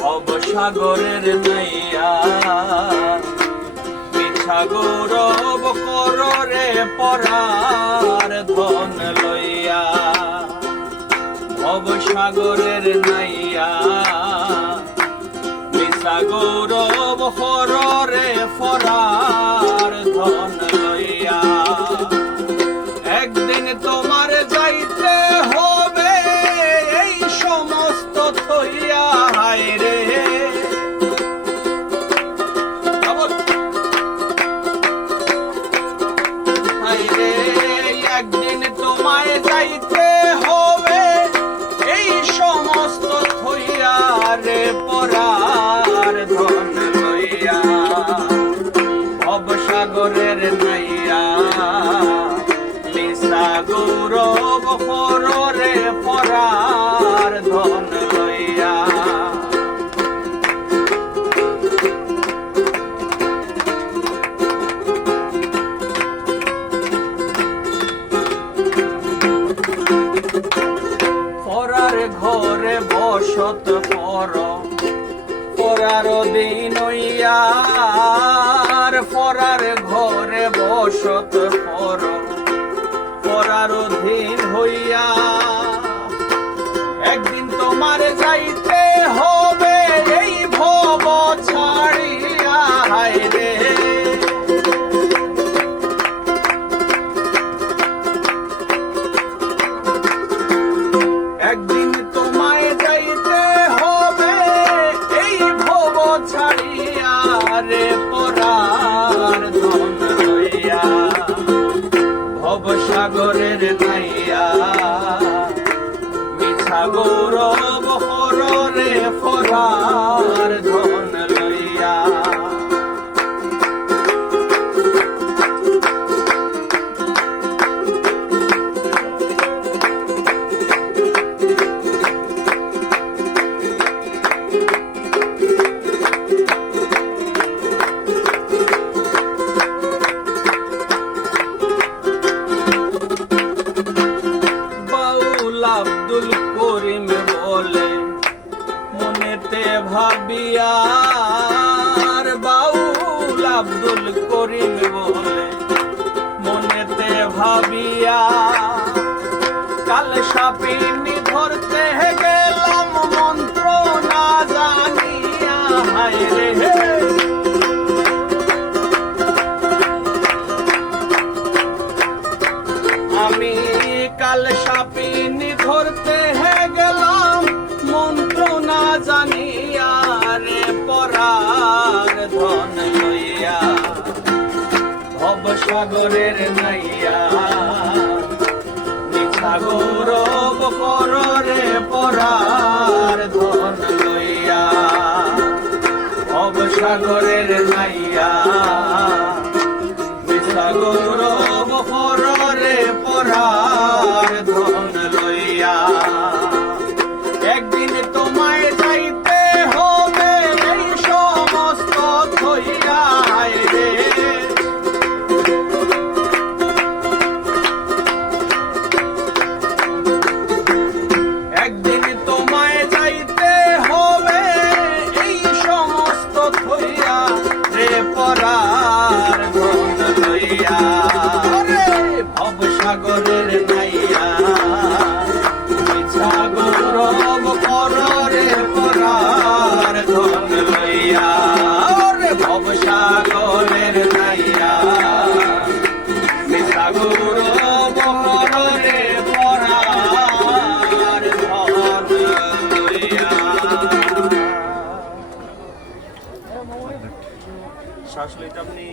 ভবসাগরের নাইয়া মিছা গৌরব কররে পরার ধন লইয়া। ভবসাগরের নাইয়া মিছা গৌরব কররে পরার ধন লইয়া। একদিন তোমার যাইতে হবে এই সমস্ত থইয়া। হায় রে হায় রে, একদিন তোমায় যাইতে হবে এই সমস্ত থইয়া রে পরার ধন লইয়া। ভবসাগরের নাইয়া মিছা গৌরব কররে পরার ধন লইয়া। পরার ঘরে বসত পর পরার দিন হইয়া। পরার ঘরে বসত পর পরার দিন হইয়া। একদিন তোমার যাইতে হবে এই ভব ছাড়িয়া। হায় রে একদিন তোমায় যাইতে হবে এই ভব ছাড়িয়া রে পরার ধন লইয়া। ভবসাগরের নাইয়া মিছা গৌরব কররে পরার ধন লইয়া। আব্দুল করিম বলে মনেতে ভাবিয়া। বাউল আব্দুল করিম বলে মনেতে ভাবিয়া। কাল সাপিনী ধরতে গেলাম মন্ত্র না জানিয়া। হায় রে আমি কাল সাপিনী ধরতে গেলাম মন্ত্র না জানিয়া রে পরার ধন লইয়া। ভবসাগরের নাইয়া মিছা গৌরব কররে পরার ধন লইয়া। ভবসাগরের নাইয়া মিছা গৌরব কররে পরার ধন লইয়া। একদিন তোমায় যাইতে হবে এই সমস্ত থইয়া। হায় রে একদিন তোমায় যাইতে হবে এই সমস্ত থইয়া রে পরার ধন লইয়া। ভবসাগরের নাইয়া মিছা গৌরব কররে পরার ধন লইয়া। ভবসাগরের নাইয়া মিছা গৌরব কররে পরার ধন লইয়া। শ্বাস লইতে আপনি